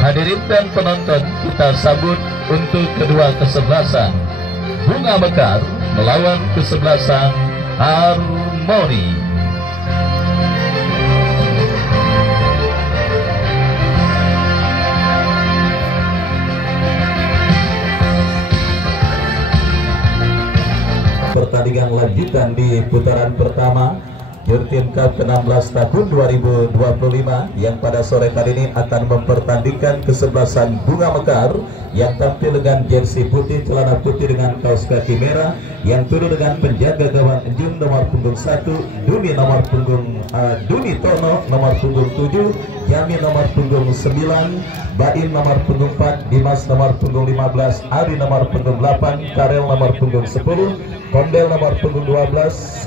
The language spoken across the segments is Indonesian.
Hadirin dan penonton, kita sambut untuk kedua kesebelasan Bunga Mekar melawan kesebelasan Harmoni. Pertandingan lanjutan di putaran pertama European Cup ke-16 tahun 2025 yang pada sore hari ini akan mempertandingkan kesebelasan Bunga Mekar yang tampil dengan jersey putih, celana putih dengan kaos kaki merah, yang turun dengan penjaga gawang Enjung nomor punggung 1, Duni nomor punggung Duni Tono nomor punggung 7, Jami nomor punggung 9, Baim nomor punggung 4, Dimas nomor punggung 15, Ari nomor punggung 8, Karel nomor punggung 10, Kondel nomor punggung 12,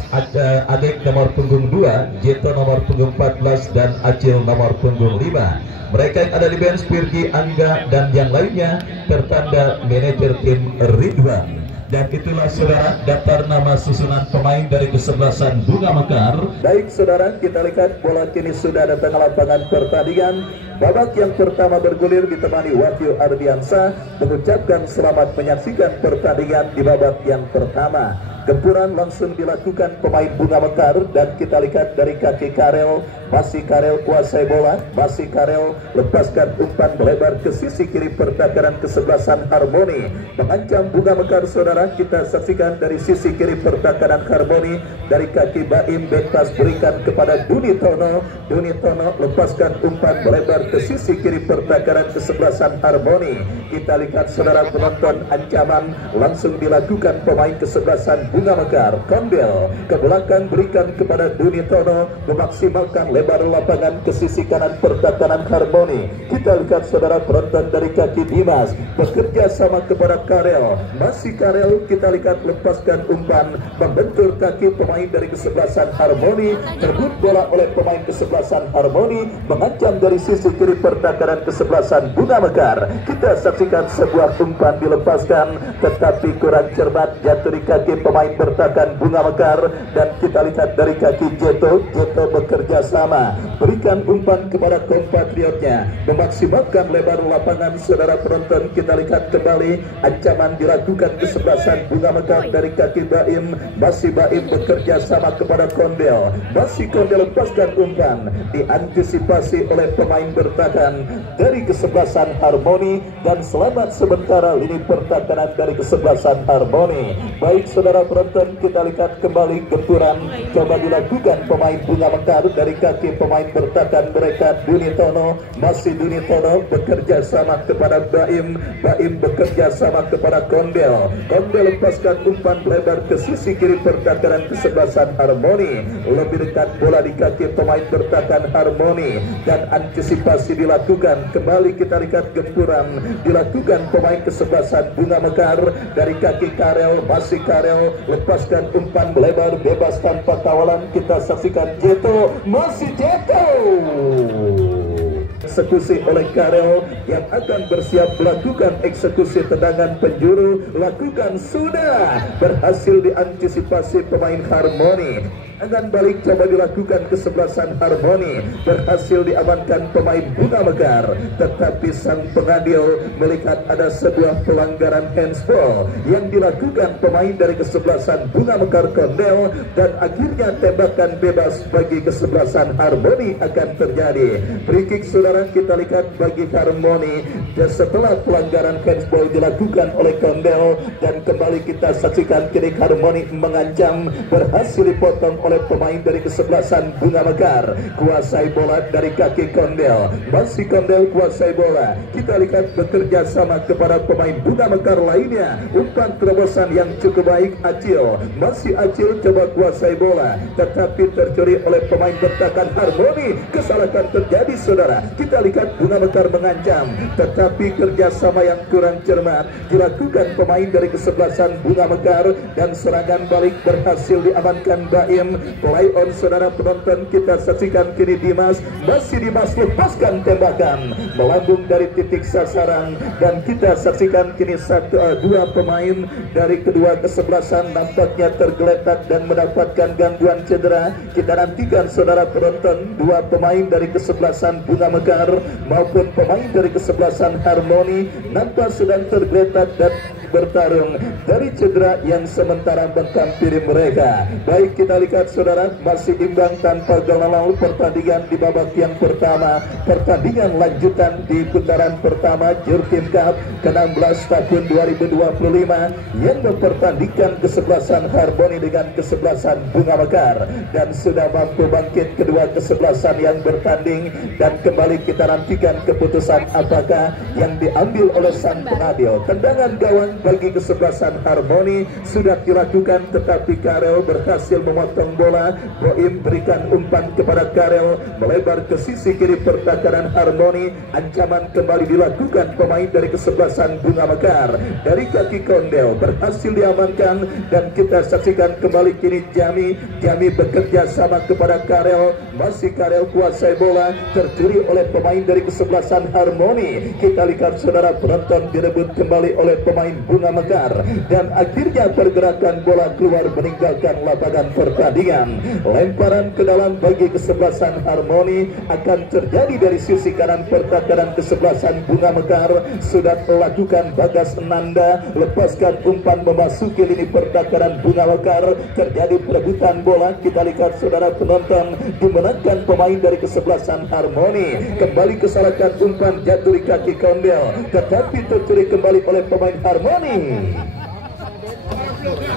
Adek nomor punggung 2, Jeto nomor punggung 14, dan Acil nomor punggung 5. Mereka yang ada di bench, Pirgi, Angga, dan yang lainnya tertanda manajer tim Ridwan. Dan itulah saudara daftar nama susunan pemain dari kesebelasan Bunga Mekar. Baik saudara, kita lihat bola kini sudah datang ke lapangan pertandingan. Babak yang pertama bergulir ditemani Wahyu Ardiansa mengucapkan selamat menyaksikan pertandingan di babak yang pertama. Gempuran langsung dilakukan pemain Bunga Mekar dan kita lihat dari kaki Karel, masih Karel kuasai bola, masih Karel lepaskan umpan melebar ke sisi kiri pertahanan kesebelasan Harmoni. Mengancam Bunga Mekar saudara, kita saksikan dari sisi kiri pertahanan Harmoni, dari kaki Baim bebas berikan kepada Duni Tono. Duni Tono lepaskan umpan melebar ke sisi kiri pertahanan kesebelasan Harmoni. Kita lihat saudara penonton, ancaman langsung dilakukan pemain kesebelasan Bunga Mekar. Kondel ke belakang berikan kepada Duni Tono, memaksimalkan lebar lapangan ke sisi kanan pertahanan Harmoni. Kita lihat saudara penonton dari kaki Dimas bekerja sama kepada Karel, masih Karel kita lihat lepaskan umpan membentur kaki pemain dari kesebelasan Harmoni, terbut bola oleh pemain kesebelasan Harmoni, mengancam dari sisi kiri pertahanan kesebelasan Bunga Mekar. Kita saksikan sebuah umpan dilepaskan tetapi kurang cermat, jatuh di kaki pemain bertahan Bunga Mekar, dan kita lihat dari kaki Jeto. Jeto bekerja sama berikan umpan kepada kompatriotnya, memaksimalkan lebar lapangan saudara penonton. Kita lihat kembali ancaman dilakukan kesebelasan Bunga Mekar dari kaki Baim, masih Baim bekerja sama kepada Kondel, masih Kondel lepaskan umpan, diantisipasi oleh pemain bertahan dari kesebelasan Harmoni, dan selamat sementara lini pertahanan dari kesebelasan Harmoni. Baik saudara penonton, kita lihat kembali gempuran coba dilakukan pemain Bunga Mekar dari kaki pemain bertahan mereka Duni Tono, masih Duni Tono bekerja sama kepada Baim, Baim bekerja sama kepada Kondel. Kondel lepaskan umpan lebar ke sisi kiri pertahanan kesebelasan Harmoni, lebih dekat bola di kaki pemain bertahan Harmoni, dan antisipasi dilakukan. Kembali kita lihat gempuran dilakukan pemain kesebelasan Bunga Mekar dari kaki Karel, masih Karel lepaskan umpan melebar bebas tanpa kawalan. Kita saksikan Jeto, masih Jeto eksekusi oleh Karel yang akan bersiap melakukan eksekusi tendangan penjuru. Lakukan, sudah berhasil diantisipasi pemain Harmoni. serangan balik coba dilakukan kesebelasan Harmoni, berhasil diamankan pemain Bunga Mekar, tetapi sang pengadil melihat ada sebuah pelanggaran handsball yang dilakukan pemain dari kesebelasan Bunga Mekar Kondel, dan akhirnya tembakan bebas bagi kesebelasan Harmoni akan terjadi. Free kick saudara kita lihat bagi Harmoni dan setelah pelanggaran handsball dilakukan oleh Kondel, dan kembali kita saksikan kini Harmoni mengancam, berhasil dipotong oleh pemain dari kesebelasan Bunga Mekar. Kuasai bola dari kaki Kondel, masih Kondel kuasai bola. Kita lihat bekerja sama kepada pemain Bunga Mekar lainnya. Umpan terobosan yang cukup baik Acil, masih Acil coba kuasai bola, tetapi tercuri oleh pemain bertahan Harmoni. Kesalahan terjadi saudara. Kita lihat Bunga Mekar mengancam, tetapi kerjasama yang kurang cermat dilakukan pemain dari kesebelasan Bunga Mekar, dan serangan balik berhasil diamankan Baim. Play on saudara penonton, kita saksikan kini Dimas, masih Dimas lepaskan tembakan melambung dari titik sasaran, dan kita saksikan kini dua pemain dari kedua kesebelasan nampaknya tergeletak dan mendapatkan gangguan cedera. Kita nantikan saudara penonton, dua pemain dari kesebelasan Bunga Mekar maupun pemain dari kesebelasan Harmoni nampak sedang tergeletak dan bertarung dari cedera yang sementara menghampiri mereka. Baik, kita lihat saudara, masih imbang tanpa gol lalu pertandingan di babak yang pertama. Pertandingan lanjutan di putaran pertama Jurtim Cup ke-16 tahun 2025 yang mempertandingkan kesebelasan Harmoni dengan kesebelasan Bunga Mekar, dan sudah mampu bangkit kedua kesebelasan yang bertanding, dan kembali kita nantikan keputusan apakah yang diambil oleh sang pengadil. Tendangan gawang bagi kesebelasan Harmoni sudah dilakukan, tetapi Karel berhasil memotong bola. Boim berikan umpan kepada Karel, melebar ke sisi kiri pertahanan Harmoni. Ancaman kembali dilakukan pemain dari kesebelasan Bunga Mekar dari kaki Kondel, berhasil diamankan, dan kita saksikan kembali kini Jami bekerja sama kepada Karel, masih Karel kuasai bola, tercuri oleh pemain dari kesebelasan Harmoni. Kita lihat saudara penonton, direbut kembali oleh pemain Bunga Mekar, dan akhirnya pergerakan bola keluar meninggalkan lapangan pertandingan. Lemparan ke dalam bagi kesebelasan Harmoni akan terjadi dari sisi kanan pertahanan kesebelasan Bunga Mekar. Sudah melakukan Bagas Nanda, lepaskan umpan memasuki lini pertahanan Bunga Mekar, terjadi perebutan bola. Kita lihat saudara penonton, dimenangkan pemain dari kesebelasan Harmoni. Kembali kesalahan umpan jatuh di kaki Kondel, tetapi tercuri kembali oleh pemain Harmoni.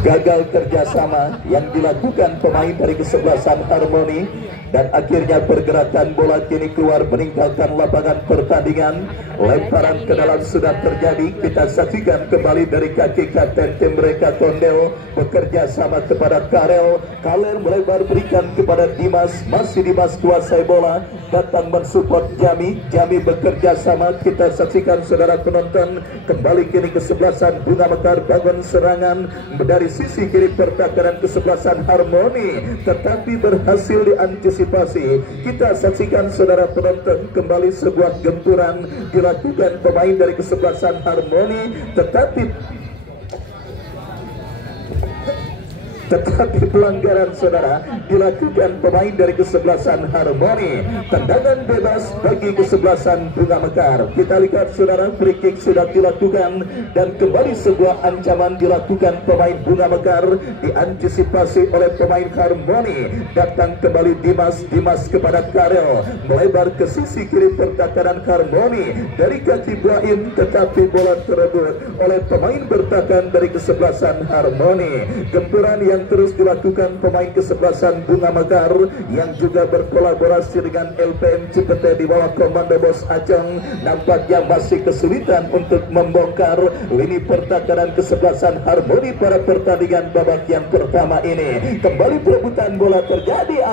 Gagal kerjasama yang dilakukan pemain dari kesebelasan Harmoni, dan akhirnya pergerakan bola kini keluar meninggalkan lapangan pertandingan. Lemparan ke dalam sudah terjadi. Kita saksikan kembali dari kaki kapten tim mereka Kondel, bekerja sama kepada Karel. Karel melebar berikan kepada Dimas, masih Dimas kuasai bola, datang mensupport Jami bekerja sama. Kita saksikan saudara penonton, kembali kini kesebelasan Bunga Mekar bangun serangan dari sisi kiri pertahanan kesebelasan Harmoni, tetapi berhasil diantisipasi. Kita saksikan saudara penonton, kembali sebuah gempuran dilakukan pemain dari kesebelasan Harmoni, tetapi pelanggaran saudara dilakukan pemain dari kesebelasan Harmoni. Tendangan bebas bagi kesebelasan Bunga Mekar. Kita lihat saudara, free kick sudah dilakukan, dan kembali sebuah ancaman dilakukan pemain Bunga Mekar, diantisipasi oleh pemain Harmoni. Datang kembali Dimas kepada Karel, melebar ke sisi kiri pertahanan Harmoni dari kaki Baim, tetapi bola terebut oleh pemain bertahan dari kesebelasan Harmoni. Gempuran yang terus dilakukan pemain kesebelasan Bunga Mekar yang juga berkolaborasi dengan LPM Cipete di bawah komando Bos Acong, nampaknya masih kesulitan untuk membongkar lini pertahanan kesebelasan Harmoni pada pertandingan babak yang pertama ini. Kembali perebutan bola terjadi.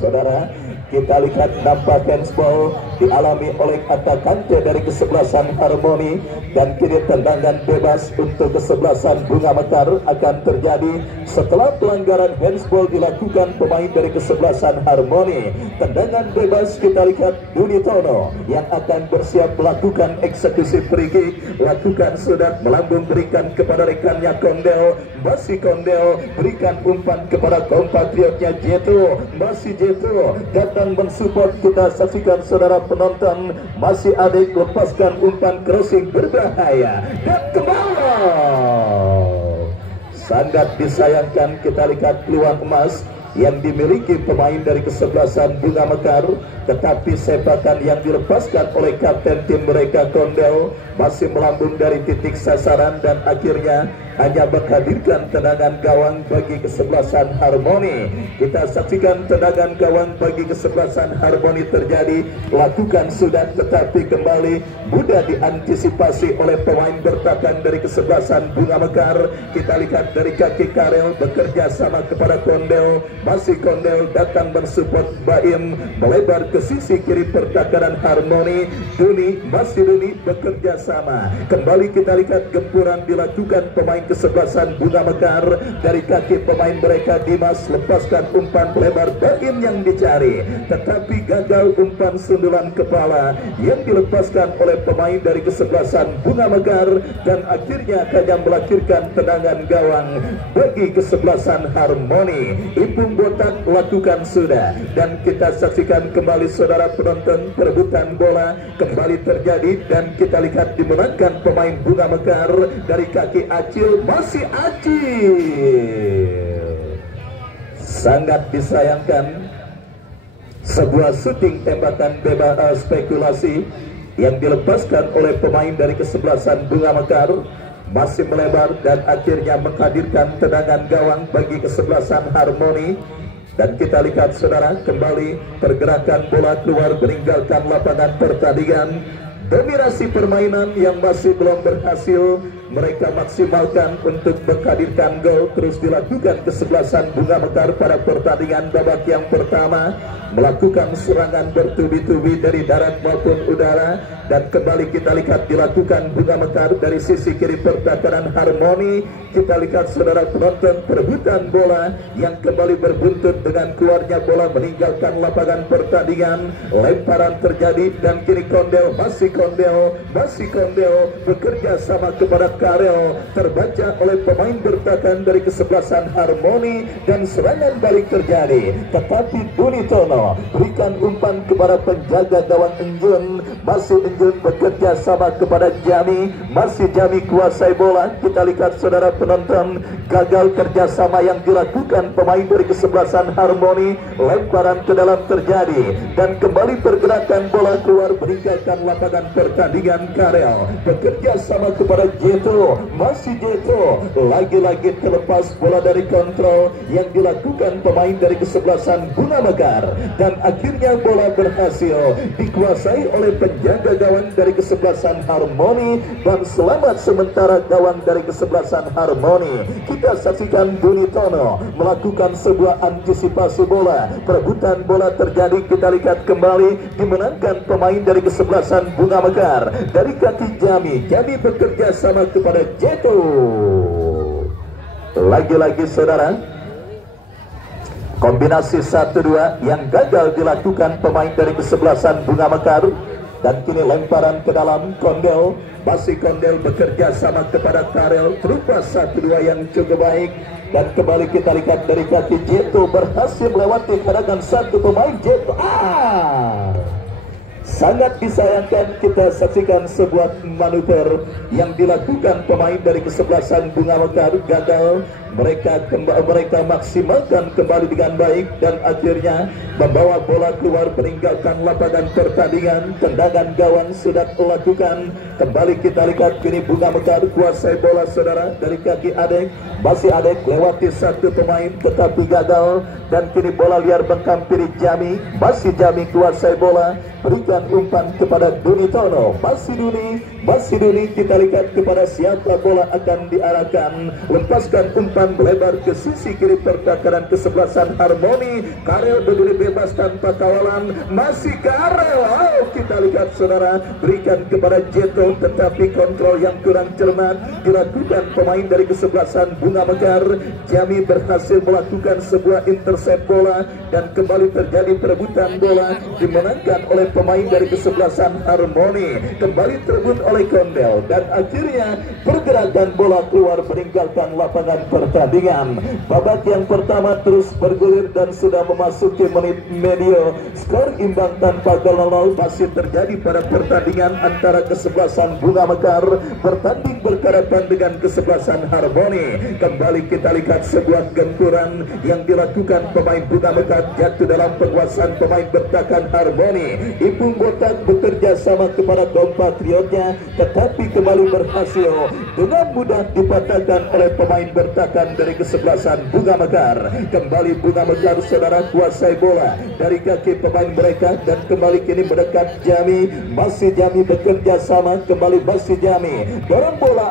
Saudara, kita lihat nampak handsball dialami oleh Atakante dari kesebelasan Harmoni, dan kini tendangan bebas untuk kesebelasan Bunga Mekar akan terjadi. setelah pelanggaran handsball dilakukan pemain dari kesebelasan Harmoni. Tendangan bebas kita lihat Dunitono yang akan bersiap melakukan eksekusi free kick. Lakukan sudah melambung, berikan kepada rekannya Kondel. Masih Kondel berikan umpan kepada kompatriotnya Jeto. Masih Jeto datang mensupport. Kita saksikan saudara penonton, masih Adek lepaskan umpan crossing berbahaya dan ke bawah. Sangat disayangkan kita lihat peluang emas yang dimiliki pemain dari kesebelasan Bunga Mekar, tetapi sepakan yang dilepaskan oleh kapten tim mereka Kondel masih melambung dari titik sasaran dan akhirnya hanya menghadirkan tendangan gawang bagi kesebelasan Harmoni. Kita saksikan tendangan gawang bagi kesebelasan Harmoni terjadi, lakukan sudah tetapi kembali mudah diantisipasi oleh pemain bertahan dari kesebelasan Bunga Mekar. Kita lihat dari kaki Karel bekerja sama kepada Kondel. Masih Kondel datang mensupport Baim, melebar ke sisi kiri pertahanan Harmoni. Duni, masih Duni bekerja sama. Kembali kita lihat gempuran dilakukan pemain kesebelasan Bunga Mekar dari kaki pemain mereka. Dimas lepaskan umpan lebar Baim yang dicari, tetapi gagal umpan sundulan kepala yang dilepaskan oleh pemain dari kesebelasan Bunga Mekar dan akhirnya hanya melahirkan tendangan gawang bagi kesebelasan Harmoni. Ipung Botak lakukan sudah dan kita saksikan kembali saudara penonton, perebutan bola kembali terjadi dan kita lihat dimenangkan pemain Bunga Mekar dari kaki Acil. Masih Acil. Sangat disayangkan sebuah syuting tembakan bebas spekulasi yang dilepaskan oleh pemain dari kesebelasan Bunga Mekar masih melebar dan akhirnya menghadirkan tendangan gawang bagi kesebelasan Harmoni. Dan kita lihat saudara kembali pergerakan bola keluar meninggalkan lapangan pertandingan. Dominasi permainan yang masih belum berhasil mereka maksimalkan untuk menghadirkan gol terus dilakukan kesebelasan Bunga Mekar pada pertandingan babak yang pertama, melakukan serangan bertubi-tubi dari darat maupun udara dan kembali kita lihat dilakukan Bunga Mekar dari sisi kiri pertahanan Harmoni. Kita lihat saudara penonton perebutan bola yang kembali berbuntut dengan keluarnya bola meninggalkan lapangan pertandingan. Lemparan terjadi dan kini Kondel, masih Kondel bekerja sama kepada Karel, terbaca oleh pemain bertahan dari kesebelasan Harmoni dan serangan balik terjadi, tetapi Dunitono berikan umpan kepada penjaga gawang Enjun. Masih Enjun bekerja sama kepada Jami, masih Jami kuasai bola. Kita lihat saudara penonton gagal kerjasama yang dilakukan pemain dari kesebelasan Harmoni. Lemparan ke dalam terjadi dan kembali pergerakan bola keluar meninggalkan lapangan pertandingan. Karel bekerja sama kepada Jeto, masih Jeto lagi-lagi terlepas bola dari kontrol yang dilakukan pemain dari kesebelasan Bunga Mekar dan akhirnya bola berhasil dikuasai oleh penjaga gawang dari kesebelasan Harmoni dan selamat sementara gawang dari kesebelasan Harmoni. Kita saksikan Dunitono melakukan sebuah antisipasi bola, perebutan bola terjadi. Kita lihat kembali dimenangkan pemain dari kesebelasan Bunga Mekar dari kaki Jami. Jami bekerja sama kepada Jeto. Lagi-lagi saudara, kombinasi 1-2 yang gagal dilakukan pemain dari kesebelasan Bunga Mekar dan kini lemparan ke dalam Kondel. Masih Kondel bekerja sama kepada Karel, berupa 1-2 yang cukup baik dan kembali kita lihat dari kaki Jeto berhasil melewati hadangan satu pemain Jeto. Sangat disayangkan kita saksikan sebuah manuver yang dilakukan pemain dari kesebelasan Bunga Mekar gagal. Mereka maksimalkan kembali dengan baik dan akhirnya membawa bola keluar meninggalkan lapangan pertandingan. Tendangan gawang sudah dilakukan. Kembali kita lihat kini Bunga Mekar kuasai bola saudara dari kaki Adek. Masih Adek lewati satu pemain tetapi gagal dan kini bola liar menghampiri Jami. Masih Jami kuasai bola, berikan umpan kepada Dunitono. Masih Duni Masih dulu kita lihat kepada siapa bola akan diarahkan. Lepaskan umpan lebar ke sisi kiri pertahanan kesebelasan Harmoni. Karel berdiri bebas tanpa kawalan. Masih Karel. Oh, kita lihat saudara, berikan kepada Jeto, tetapi kontrol yang kurang cermat dilakukan pemain dari kesebelasan Bunga Mekar. Jami berhasil melakukan sebuah intercept bola dan kembali terjadi perebutan bola dimenangkan oleh pemain dari kesebelasan Harmoni. Kembali terebut oleh Kondel dan akhirnya pergerakan bola keluar meninggalkan lapangan pertandingan. Babak yang pertama terus bergulir dan sudah memasuki menit medio. Skor imbang tanpa gol 0 masih terjadi pada pertandingan antara kesebelasan Bunga Mekar bertanding berhadapan dengan kesebelasan Harmoni. Kembali kita lihat sebuah gempuran yang dilakukan pemain Bunga Mekar jatuh dalam penguasaan pemain bertahan Harmoni. Ipung Botak bekerja sama kepada kompatriotnya, tetapi kembali berhasil dengan mudah dipatahkan oleh pemain bertahan dari kesebelasan Bunga Mekar. Kembali Bunga Mekar saudara kuasai bola dari kaki pemain mereka dan kembali kini mendekat Jami. Masih Jami bekerja sama, kembali masih Jami dorong bola.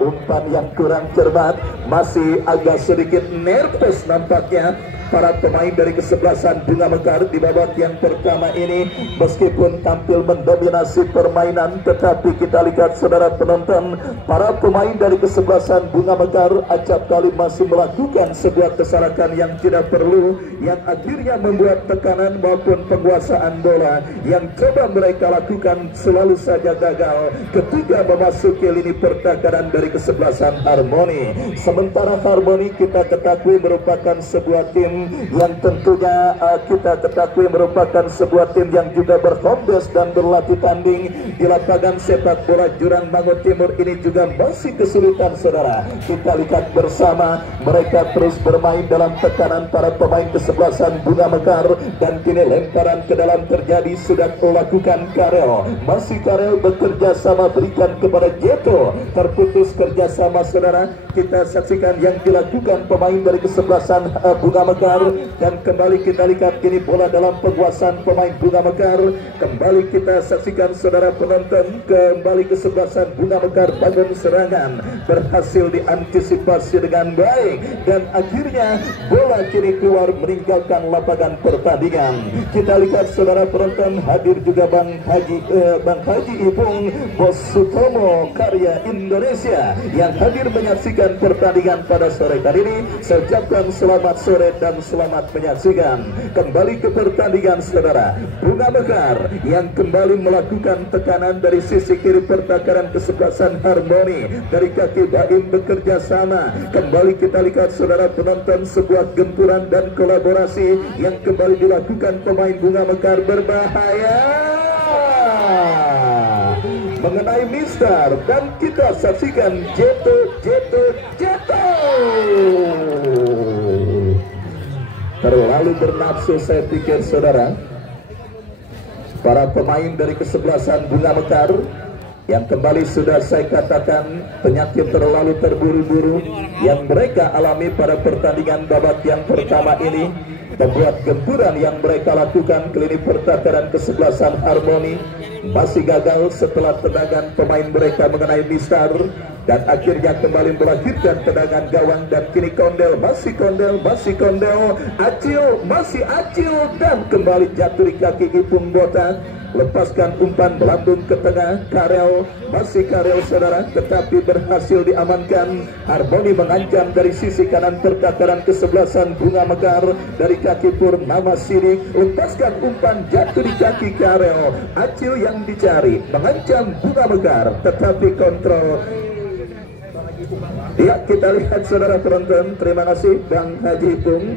Umpan yang kurang cermat, masih agak sedikit nervous nampaknya para pemain dari kesebelasan Bunga Mekar di babak yang pertama ini. Meskipun tampil mendominasi permainan, tetapi kita lihat saudara penonton, para pemain dari kesebelasan Bunga Mekar acap kali masih melakukan sebuah kesalahan yang tidak perlu, yang akhirnya membuat tekanan maupun penguasaan bola yang coba mereka lakukan selalu saja gagal ketika memasuki lini pertahanan dari kesebelasan Harmoni. Sementara Harmoni kita ketahui merupakan sebuah tim yang tentunya kita ketahui merupakan sebuah tim yang juga berkompes dan berlatih tanding di lapangan sepak bola Jurang Mangun Timur ini juga masih kesulitan saudara. Kita lihat bersama mereka terus bermain dalam tekanan para pemain kesebelasan Bunga Mekar dan kini lemparan ke dalam terjadi sudah melakukan Karel. Masih Karel bekerja sama berikan kepada Jeto, terputus kerjasama saudara. Kita saksikan yang dilakukan pemain dari kesebelasan Bunga Mekar dan kembali kita lihat kini bola dalam penguasaan pemain Bunga Mekar. Kembali kita saksikan saudara penonton, kembali kesebelasan Bunga Mekar bangun serangan berhasil diantisipasi dengan baik dan akhirnya bola kini keluar meninggalkan lapangan pertandingan. Kita lihat saudara penonton, hadir juga Bang Haji Ipung Bos Sutomo Karya Indonesia yang hadir menyaksikan pertandingan pada sore kali ini. Saya ucapkan selamat sore dan selamat menyaksikan. Kembali ke pertandingan saudara, Bunga Mekar yang kembali melakukan tekanan dari sisi kiri pertahanan kesebelasan Harmoni. Dari kaki Baim bekerja sama. Kembali kita lihat saudara penonton sebuah gempuran dan kolaborasi yang kembali dilakukan pemain Bunga Mekar berbahaya mengenai Mister dan kita saksikan Jeto. Terlalu bernafsu saya pikir saudara para pemain dari kesebelasan Bunga Mekar yang kembali sudah saya katakan penyakit terlalu terburu-buru yang mereka alami pada pertandingan babak yang pertama ini membuat gempuran yang mereka lakukan ke lini pertahanan kesebelasan Harmoni masih gagal setelah tendangan pemain mereka mengenai Mister dan akhirnya kembali melahirkan tendangan gawang dan kini Kondel, masih Kondel, Acil dan kembali jatuh di kaki Ipung Botak. Lepaskan umpan melambung ke tengah Karel, masih Karel saudara, tetapi berhasil diamankan. Harmoni mengancam dari sisi kanan pertahanan kesebelasan Bunga Mekar dari kaki Purnama Sidik. Lepaskan umpan jatuh di kaki Karel. Acil yang dicari mengancam Bunga Mekar, tetapi kontrol. Ya, kita lihat saudara penonton, terima kasih Bang Haji Ipung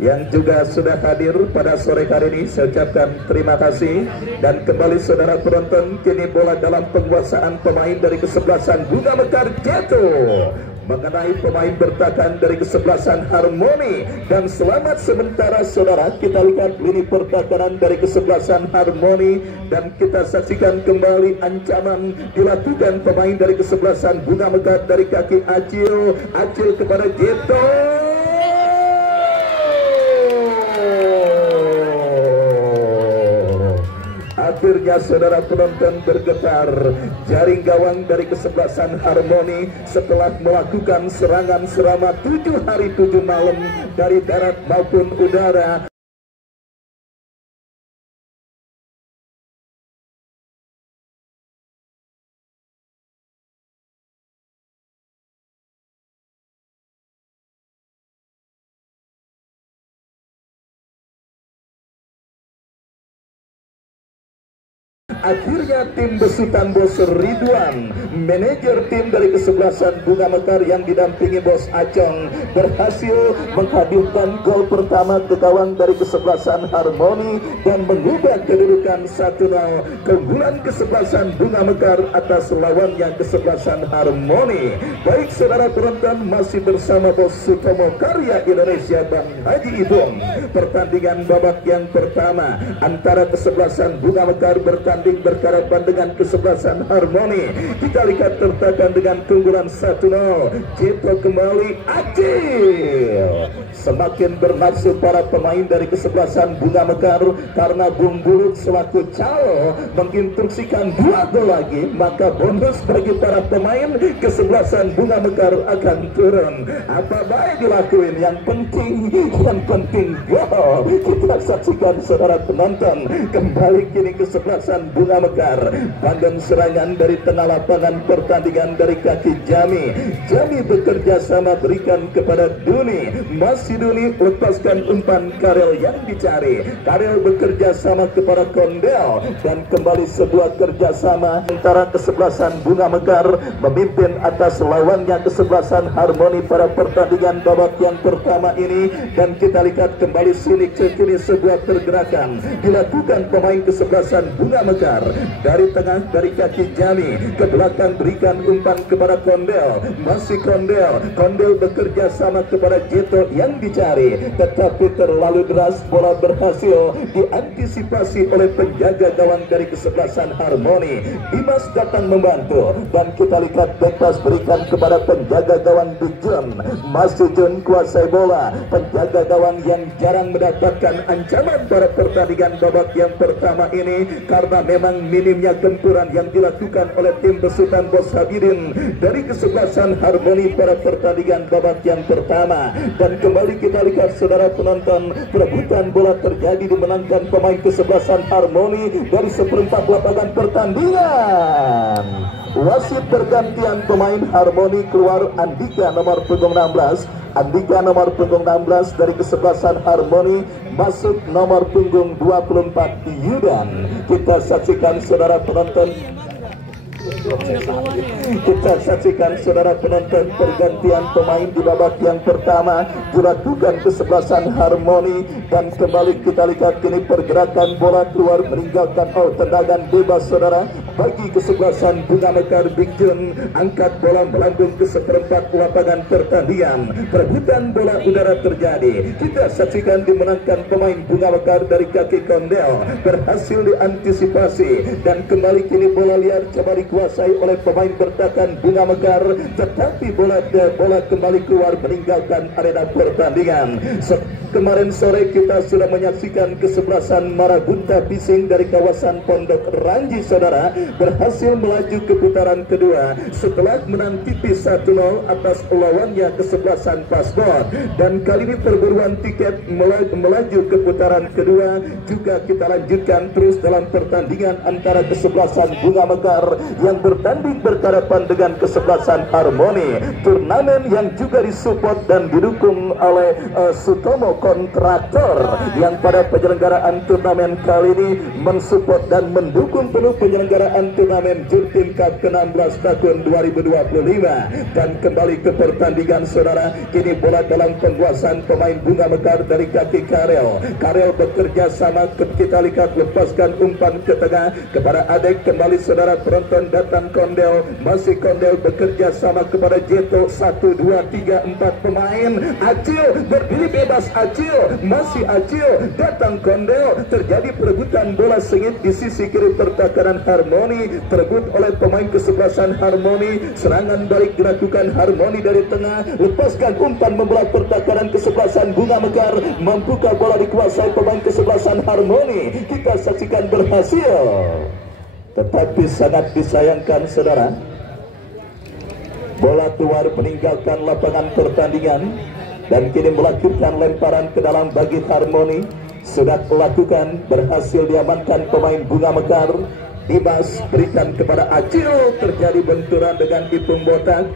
yang juga sudah hadir pada sore hari ini. Saya ucapkan terima kasih dan kembali saudara penonton, kini bola dalam penguasaan pemain dari kesebelasan Bunga Mekar jatuh mengenai pemain bertahan dari kesebelasan Harmoni dan selamat sementara saudara. Kita lihat lini pertahanan dari kesebelasan Harmoni dan kita saksikan kembali ancaman dilakukan pemain dari kesebelasan Bunga Mekar dari kaki Acil kepada Jeto. akhirnya saudara penonton bergetar. Jaring gawang dari kesebelasan Harmoni setelah melakukan serangan selama 7 hari 7 malam dari darat maupun udara. Akhirnya tim besutan Bos Ridwan, manajer tim dari kesebelasan Bunga Mekar yang didampingi Bos Acong, berhasil menghadirkan gol pertama ke gawang dari kesebelasan Harmoni dan mengubah kedudukan 1-0 keunggulan kesebelasan Bunga Mekar atas lawannya kesebelasan Harmoni. Baik saudara penonton, masih bersama Bos Sutomo Karya Indonesia Bang Haji Ibong. Pertandingan babak yang pertama antara kesebelasan Bunga Mekar bertanding berhadapan dengan kesebelasan Harmoni. Kita lihat tertakan dengan keunggulan 1-0. Jeto kembali, Acil. Semakin bernafsu para pemain dari kesebelasan Bunga Mekar karena Bung Bulut selaku calo menginstruksikan 2 gol lagi, maka bonus bagi para pemain kesebelasan Bunga Mekar akan turun. Apa baik dilakuin, yang penting gol. Kita saksikan saudara penonton, kembali kini kesebelasan Bunga Mekar. Bandeng serangan dari tengah lapangan, pertandingan dari kaki Jami. Jami bekerja sama berikan kepada Duni. Masih Duni lepaskan umpan Karel yang dicari. Karel bekerja sama kepada Kondel dan kembali sebuah kerjasama antara kesebelasan Bunga Mekar memimpin atas lawannya kesebelasan Harmoni pada pertandingan babak yang pertama ini. Dan kita lihat kembali silik ke kiri, sebuah pergerakan dilakukan pemain kesebelasan Bunga Mekar. Dari tengah, dari kaki Jami ke belakang berikan umpan kepada Kondel. Masih Kondel bekerja sama kepada Jeto yang dicari, tetapi terlalu deras, bola berhasil diantisipasi oleh penjaga gawang dari kesebelasan Harmoni. Dimas datang membantu dan kita lihat bebas berikan kepada penjaga gawang Jun. Masih Jun kuasai bola, penjaga gawang yang jarang mendapatkan ancaman pada pertandingan babak yang pertama ini karena memang minimnya gempuran yang dilakukan oleh tim besutan Bos Habibin dari kesebelasan Harmoni pada pertandingan babak yang pertama. Dan kembali kita lihat saudara penonton, perebutan bola terjadi dimenangkan pemain kesebelasan Harmoni dari seperempat lapangan pertandingan. Wasit pergantian pemain Harmoni, keluar Andika nomor punggung 16. Andika nomor punggung 16 dari kesebelasan Harmoni, masuk nomor punggung 24 Yudan. Kita saksikan saudara penonton. Kita saksikan saudara penonton, pergantian pemain di babak yang pertama dilakukan kesebelasan Harmoni. Dan kembali kita lihat kini pergerakan bola keluar meninggalkan tendangan bebas saudara bagi kesebelasan Bunga Mekar. Big Jun angkat bola melambung ke seperempat lapangan pertandingan. Perebutan bola udara terjadi. Kita saksikan dimenangkan pemain Bunga Mekar dari kaki Kondel, berhasil diantisipasi dan kembali kini bola liar coba dikuasai oleh pemain bertahan Bunga Mekar, tetapi bola kembali keluar meninggalkan arena pertandingan. Kemarin sore kita sudah menyaksikan kesebelasan Marabunta Bising dari kawasan Pondok Ranji saudara berhasil melaju ke putaran kedua setelah menang tipis 1-0 atas lawannya kesebelasan Paspor. Dan kali ini perburuan tiket melaju ke putaran kedua juga kita lanjutkan terus dalam pertandingan antara kesebelasan Bunga Mekar yang bertanding berhadapan dengan kesebelasan Harmoni. Turnamen yang juga disupport dan didukung oleh Sutomo Kontraktor yang pada penyelenggaraan turnamen kali ini mensupport dan mendukung penuh penyelenggaraan turnamen Jurtim Cup ke-16 tahun 2025. Dan kembali ke pertandingan saudara, kini bola dalam penguasaan pemain Bunga Mekar dari kaki Karel. Karel bekerja sama, kita lihat lepaskan umpan ke tengah kepada Adek. Kembali saudara penonton, datang Kondel, masih Kondel bekerja sama kepada Jeto. 1, 2, 3, 4 pemain. Acil berdiri bebas, Acil masih Acil, datang Kondel, terjadi perebutan bola sengit di sisi kiri pertahanan Harmoni. Harmoni, terebut oleh pemain kesebelasan Harmoni. Serangan balik dilakukan Harmoni dari tengah, lepaskan umpan membelah pertahanan kesebelasan Bunga Mekar. Mampukah bola dikuasai pemain kesebelasan Harmoni? Kita saksikan berhasil. Tetapi sangat disayangkan saudara, bola keluar meninggalkan lapangan pertandingan dan kini melakukan lemparan ke dalam bagi Harmoni. Sudah melakukan, berhasil diamankan pemain Bunga Mekar. Dimas berikan kepada Acil, terjadi benturan dengan Ipung Botak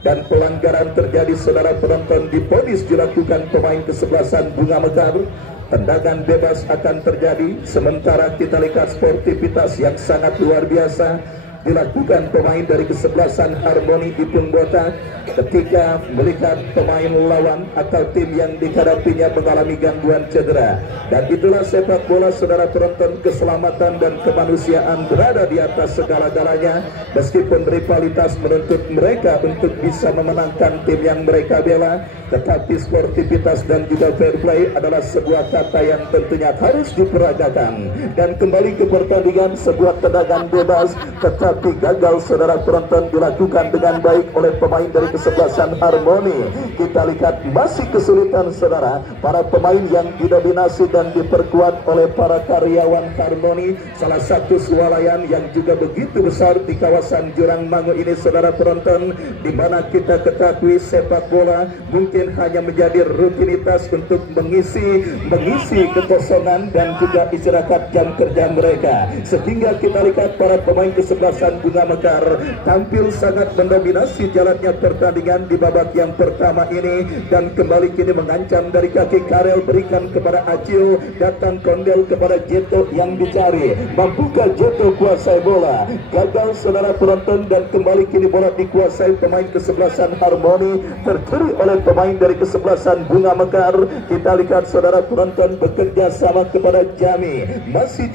dan pelanggaran terjadi saudara penonton. Diponis dilakukan pemain kesebelasan Bunga Mekar. Tendangan bebas akan terjadi, sementara kita lihat sportivitas yang sangat luar biasa dilakukan pemain dari kesebelasan Harmoni Ipung Botak ketika melihat pemain lawan atau tim yang dihadapinya mengalami gangguan cedera. Dan itulah sepak bola saudara penonton, keselamatan dan kemanusiaan berada di atas segala-galanya. Meskipun rivalitas menuntut mereka untuk bisa memenangkan tim yang mereka bela, tetapi sportivitas dan juga fair play adalah sebuah kata yang tentunya harus diperagakan. Dan kembali ke pertandingan, sebuah tendangan bebas tetapi gagal saudara penonton dilakukan dengan baik oleh pemain dari kesebelasan Harmoni. Kita lihat masih kesulitan saudara, para pemain yang didominasi dan diperkuat oleh para karyawan Harmoni, salah satu swalayan yang juga begitu besar di kawasan Jurang Mangu ini saudara penonton, di mana kita ketahui sepak bola mungkin hanya menjadi rutinitas untuk mengisi kekosongan dan juga istirahat jam kerja mereka, sehingga kita lihat para pemain kesebelasan Bunga Mekar tampil sangat mendominasi jalannya pertandingan di babak yang pertama ini. Dan kembali kini mengancam dari kaki Karel, berikan kepada Acil, datang Kondel kepada Jeto yang dicari. Mampukah Jeto kuasai bola? Gagal saudara penonton, dan kembali kini bola dikuasai pemain kesebelasan Harmoni, tercuri oleh pemain dari kesebelasan Bunga Mekar. Kita lihat saudara penonton bekerja sama kepada Jami, masih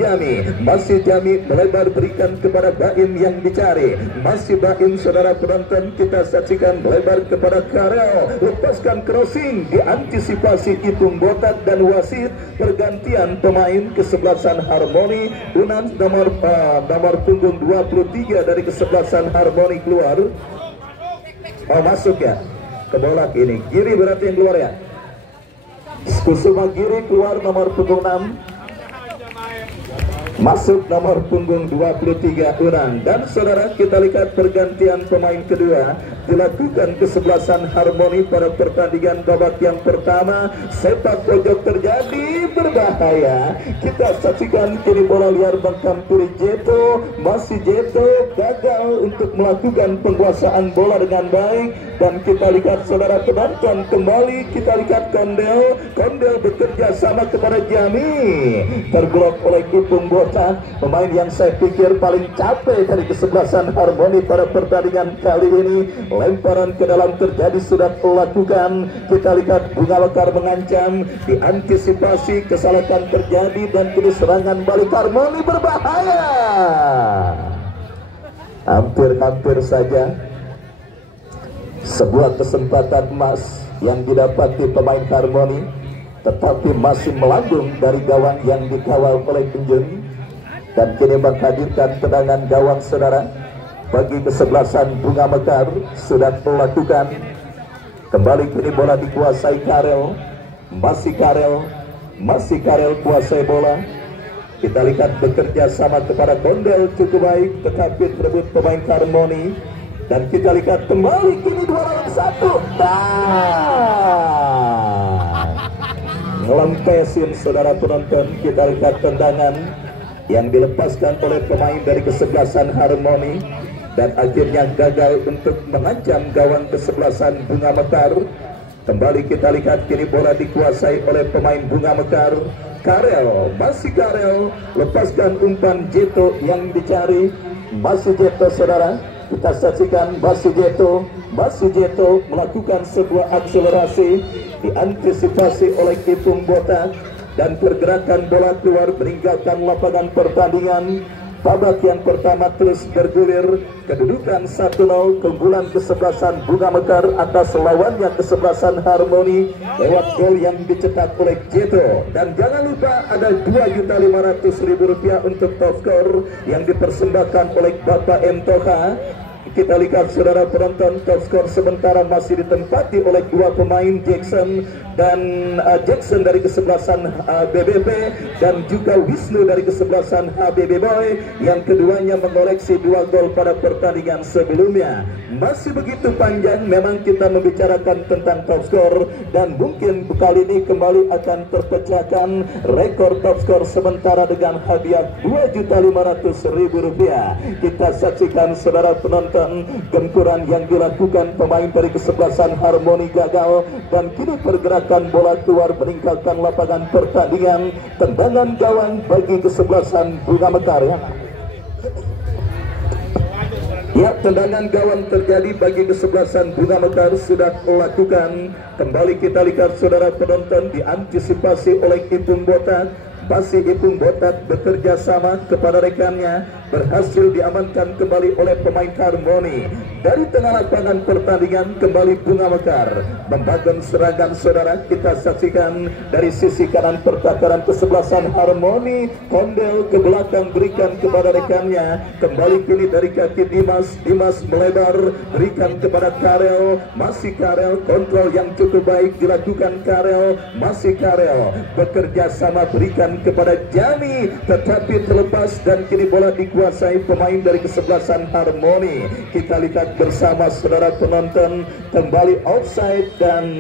Jami melebar berikan kepada Baim yang dicari, masih Baim saudara penonton. Kita saksikan melebar kepada Karel, lepaskan crossing, diantisipasi Ipung Botak dan wasit. Pergantian pemain kesebelasan Harmoni, Unan nomor punggung 23 dari kesebelasan Harmoni keluar. Masuk ya ke bola ini, Giri berarti yang keluar ya. Kusuma Giri keluar nomor punggung 6, masuk nomor punggung 23 Unang. Dan saudara, kita lihat pergantian pemain kedua dilakukan kesebelasan Harmoni pada pertandingan babak yang pertama. Sepak pojok terjadi, berbahaya. Kita saksikan kini bola liar menghampiri Jeto, masih Jeto gagal untuk melakukan penguasaan bola dengan baik. Dan kita lihat saudara penonton, kembali kita lihat Kondel bekerja sama kepada Jami, terblok oleh Ipung Botak, pemain yang saya pikir paling capek dari kesebelasan Harmoni pada pertandingan kali ini. Lemparan ke dalam terjadi, sudah dilakukan. Kita lihat Bunga Mekar mengancam, diantisipasi, kesalahan terjadi dan kini serangan balik Harmoni berbahaya. Hampir saja sebuah kesempatan emas yang didapati pemain Harmoni, tetapi masih melambung dari gawang yang dikawal oleh Penjun. Dan kini menghadirkan tendangan gawang saudara bagi kesebelasan Bunga Mekar. Sudah melakukan, kembali kini bola dikuasai Karel, masih Karel kuasai bola. Kita lihat bekerja sama kepada Kondel cukup baik, tetapi terebut pemain Harmoni. Dan kita lihat kembali kini 2 lawan 1. Ngelempesin saudara penonton. Kita lihat tendangan yang dilepaskan oleh pemain dari kesebelasan Harmoni, dan akhirnya gagal untuk mengancam gawang kesebelasan Bunga Mekar. Kembali kita lihat kini bola dikuasai oleh pemain Bunga Mekar. Karel, masih Karel, lepaskan umpan Jeto yang dicari, masih Jeto saudara. Kita saksikan masih Jeto melakukan sebuah akselerasi, diantisipasi oleh Ipung Botak, dan pergerakan bola keluar meninggalkan lapangan pertandingan. babak yang pertama terus bergulir. Kedudukan 1-0, keunggulan kesebelasan Bunga Mekar atas lawannya kesebelasan Harmoni lewat gol yang dicetak oleh Jeto. Dan jangan lupa ada Rp2.500.000 untuk top skor yang dipersembahkan oleh Bapak M. Toha. Kita lihat saudara penonton, top skor sementara masih ditempati oleh dua pemain, Jackson dari kesebelasan BBB dan juga Wisnu dari kesebelasan HBB Boy, yang keduanya mengoleksi 2 gol pada pertandingan sebelumnya. Masih begitu panjang memang kita membicarakan tentang top skor, dan mungkin kali ini kembali akan terpecahkan rekor top skor sementara dengan hadiah Rp2.500.000. Kita saksikan saudara penonton gempuran yang dilakukan pemain dari kesebelasan Harmoni gagal, dan kini pergerakan bola keluar meninggalkan lapangan pertandingan. Tendangan gawang bagi kesebelasan Bunga Mekar. Ya, tendangan gawang terjadi bagi kesebelasan Bunga Mekar sudah melakukan. Kembali kita lihat saudara penonton, diantisipasi oleh Ipung Botak. Masih Ipung Botak bekerja sama kepada rekannya, berhasil diamankan kembali oleh pemain Harmoni. Dari tengah lapangan pertandingan kembali Bunga Mekar membangun serangan saudara. Kita saksikan dari sisi kanan pertahanan kesebelasan Harmoni, Kondel ke belakang berikan kepada rekannya, kembali kini dari kaki Dimas melebar berikan kepada Karel, masih Karel, kontrol yang cukup baik dilakukan Karel, masih Karel bekerja sama berikan kepada Jami, tetapi terlepas dan kini bola dikuasai pemain dari kesebelasan Harmoni. Kita lihat bersama saudara penonton, kembali offside dan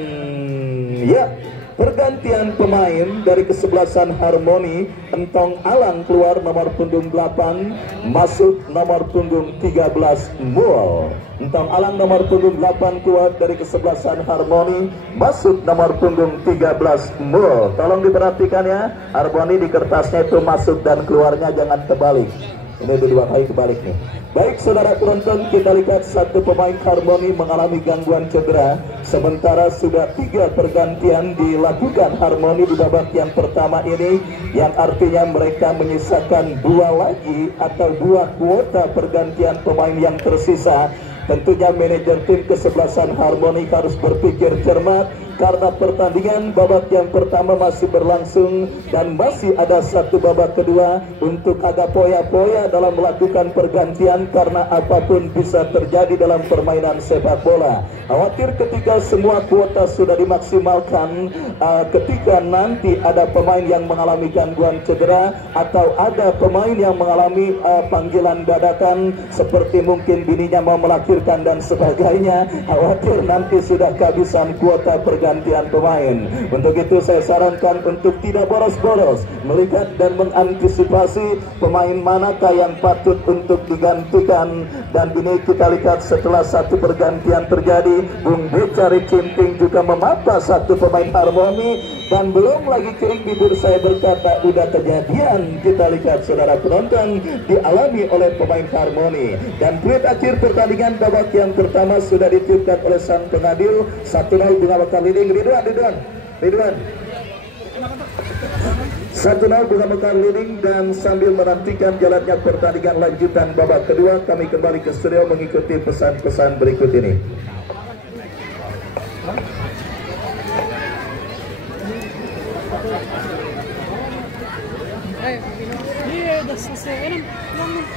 ya, pergantian pemain dari kesebelasan Harmoni. Entong Alang keluar nomor punggung 8, masuk nomor punggung 13 Mul. Entong Alang nomor punggung 8 keluar dari kesebelasan Harmoni, masuk nomor punggung 13 Mul. Tolong diperhatikan ya, Harmoni di kertasnya itu masuk dan keluarnya jangan terbalik. Ini dua kali kebalik nih. Baik saudara penonton, kita lihat satu pemain Harmoni mengalami gangguan cedera. Sementara sudah 3 pergantian dilakukan Harmoni di babak yang pertama ini, yang artinya mereka menyisakan 2 lagi atau 2 kuota pergantian pemain yang tersisa. Tentunya manajer tim kesebelasan Harmoni harus berpikir cermat, karena pertandingan babak yang pertama masih berlangsung dan masih ada 1 babak kedua untuk agak poya-poya dalam melakukan pergantian, karena apapun bisa terjadi dalam permainan sepak bola. Khawatir ketika semua kuota sudah dimaksimalkan, ketika nanti ada pemain yang mengalami gangguan cedera atau ada pemain yang mengalami panggilan dadakan seperti mungkin bininya mau melahirkan dan sebagainya, khawatir nanti sudah kehabisan kuota pergantian pemain. Untuk itu saya sarankan untuk tidak boros-boros melihat dan mengantisipasi pemain manakah yang patut untuk digantikan. Dan ini kita lihat setelah 1 pergantian terjadi, Bung Becari Cimping juga memapa 1 pemain Harmoni, dan belum lagi kering bibir saya berkata udah kejadian. Kita lihat saudara penonton, dialami oleh pemain Harmoni. Dan peluit akhir pertandingan babak yang pertama sudah ditiupkan oleh sang pengadil. 1-0 Bunga Mekar leading. Ridwan 1-0 Bunga Mekar leading. Dan sambil menantikan jalannya pertandingan lanjutan babak kedua, kami kembali ke studio mengikuti pesan-pesan berikut ini. Iya, udah selesai. Pulang.